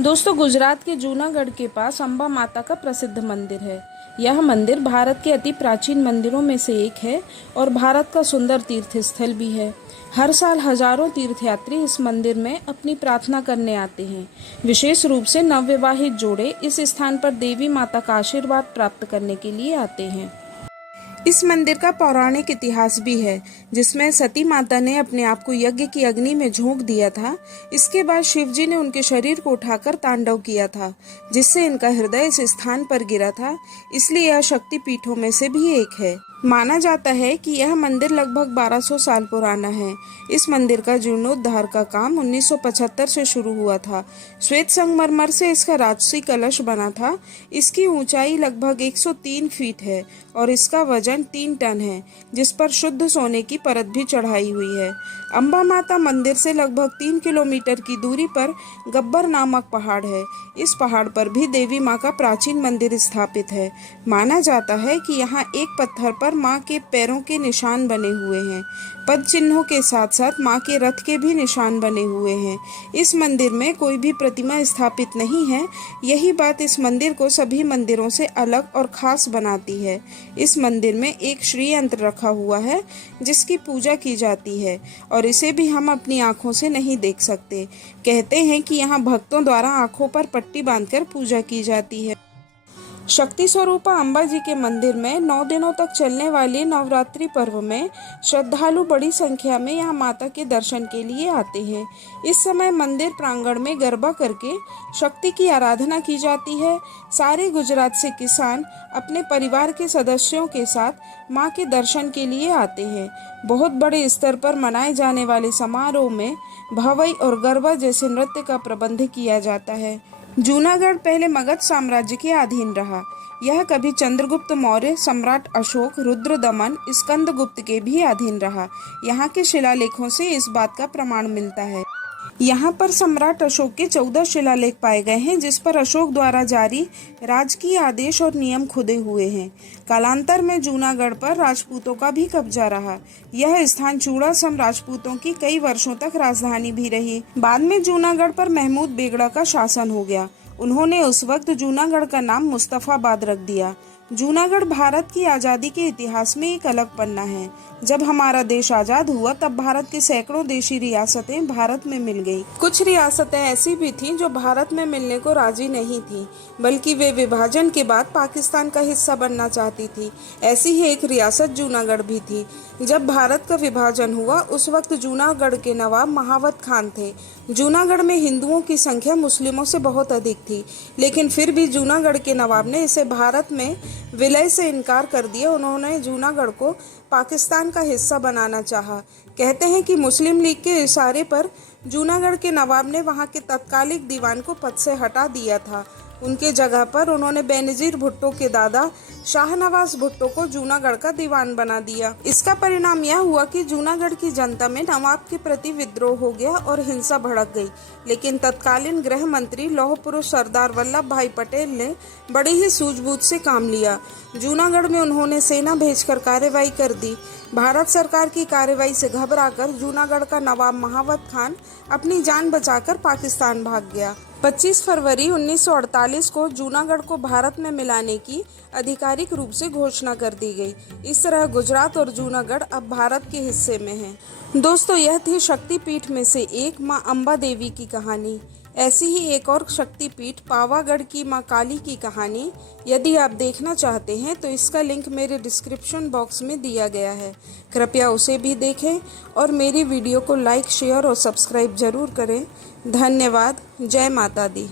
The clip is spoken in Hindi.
दोस्तों, गुजरात के जूनागढ़ के पास अंबा माता का प्रसिद्ध मंदिर है। यह मंदिर भारत के अति प्राचीन मंदिरों में से एक है और भारत का सुंदर तीर्थ स्थल भी है। हर साल हजारों तीर्थयात्री इस मंदिर में अपनी प्रार्थना करने आते हैं। विशेष रूप से नवविवाहित जोड़े इस स्थान पर देवी माता का आशीर्वाद प्राप्त करने के लिए आते हैं। इस मंदिर का पौराणिक इतिहास भी है, जिसमें सती माता ने अपने आप को यज्ञ की अग्नि में झोंक दिया था। इसके बाद शिवजी ने उनके शरीर को उठाकर तांडव किया था, जिससे इनका हृदय इस स्थान पर गिरा था। इसलिए यह शक्ति पीठों में से भी एक है। माना जाता है कि यह मंदिर लगभग 1200 साल पुराना है। इस मंदिर का जीर्णोद्धार का काम 1975 से शुरू हुआ था। श्वेत संगमरमर से इसका राजसी कलश बना था। इसकी ऊंचाई लगभग 103 फीट है और इसका वजन 3 टन है, जिस पर शुद्ध सोने की परत भी चढ़ाई हुई है। अंबा माता मंदिर से लगभग 3 किलोमीटर की दूरी पर गब्बर नामक पहाड़ है। इस पहाड़ पर भी देवी माँ का प्राचीन मंदिर स्थापित है। माना जाता है कि यहाँ एक पत्थर पर माँ के पैरों के निशान बने हुए हैं। पद चिन्हों के साथ साथ माँ के रथ के भी निशान बने हुए हैं। इस मंदिर में कोई भी प्रतिमा स्थापित नहीं है। यही बात इस मंदिर को सभी मंदिरों से अलग और खास बनाती है। इस मंदिर में एक श्री यंत्र रखा हुआ है, जिसकी पूजा की जाती है और इसे भी हम अपनी आँखों से नहीं देख सकते। कहते हैं कि यहाँ भक्तों द्वारा आँखों पर पट्टी बांधकर पूजा की जाती है। शक्ति स्वरूपा अंबा जी के मंदिर में 9 दिनों तक चलने वाले नवरात्रि पर्व में श्रद्धालु बड़ी संख्या में यहाँ माता के दर्शन के लिए आते हैं। इस समय मंदिर प्रांगण में गरबा करके शक्ति की आराधना की जाती है। सारे गुजरात से किसान अपने परिवार के सदस्यों के साथ माँ के दर्शन के लिए आते हैं। बहुत बड़े स्तर पर मनाए जाने वाले समारोह में भवई और गरबा जैसे नृत्य का प्रबंध किया जाता है। जूनागढ़ पहले मगध साम्राज्य के अधीन रहा। यह कभी चंद्रगुप्त मौर्य, सम्राट अशोक, रुद्रदमन, स्कंदगुप्त के भी अधीन रहा। यहाँ के शिलालेखों से इस बात का प्रमाण मिलता है। यहाँ पर सम्राट अशोक के 14 शिलालेख पाए गए हैं, जिस पर अशोक द्वारा जारी राजकीय आदेश और नियम खुदे हुए हैं। कालांतर में जूनागढ़ पर राजपूतों का भी कब्जा रहा। यह स्थान चूड़ासम राजपूतों की कई वर्षों तक राजधानी भी रही। बाद में जूनागढ़ पर महमूद बेगड़ा का शासन हो गया। उन्होंने उस वक्त जूनागढ़ का नाम मुस्तफाबाद रख दिया। जूनागढ़ भारत की आज़ादी के इतिहास में एक अलग पन्ना है। जब हमारा देश आज़ाद हुआ तब भारत के सैकड़ों देशी रियासतें भारत में मिल गई। कुछ रियासतें ऐसी भी थीं जो भारत में मिलने को राजी नहीं थीं, बल्कि वे विभाजन के बाद पाकिस्तान का हिस्सा बनना चाहती थी। ऐसी ही एक रियासत जूनागढ़ भी थी। जब भारत का विभाजन हुआ उस वक्त जूनागढ़ के नवाब महावत खान थे। जूनागढ़ में हिंदुओं की संख्या मुस्लिमों से बहुत अधिक थी, लेकिन फिर भी जूनागढ़ के नवाब ने इसे भारत में विलय से इनकार कर दिया। उन्होंने जूनागढ़ को पाकिस्तान का हिस्सा बनाना चाहा। कहते हैं कि मुस्लिम लीग के इशारे पर जूनागढ़ के नवाब ने वहां के तत्कालिक दीवान को पद से हटा दिया था। उनके जगह पर उन्होंने बेनजीर भुट्टो के दादा शाहनवाज भुट्टो को जूनागढ़ का दीवान बना दिया। इसका परिणाम यह हुआ कि जूनागढ़ की जनता में नवाब के प्रति विद्रोह हो गया और हिंसा भड़क गई। लेकिन तत्कालीन गृह मंत्री लौह पुरुष सरदार वल्लभ भाई पटेल ने बड़ी ही सूझबूझ से काम लिया। जूनागढ़ में उन्होंने सेना भेजकर कार्रवाई कर दी। भारत सरकार की कार्रवाई से घबराकर जूनागढ़ का नवाब महावत खान अपनी जान बचाकर पाकिस्तान भाग गया। 25 फरवरी 1948 को जूनागढ़ को भारत में मिलाने की आधिकारिक रूप से घोषणा कर दी गई। इस तरह गुजरात और जूनागढ़ अब भारत के हिस्से में हैं। दोस्तों, यह थी शक्तिपीठ में से एक मां अंबा देवी की कहानी। ऐसी ही एक और शक्तिपीठ पावागढ़ की मां काली की कहानी यदि आप देखना चाहते हैं तो इसका लिंक मेरे डिस्क्रिप्शन बॉक्स में दिया गया है। कृपया उसे भी देखें और मेरी वीडियो को लाइक, शेयर और सब्सक्राइब जरूर करें। धन्यवाद। जय माता दी।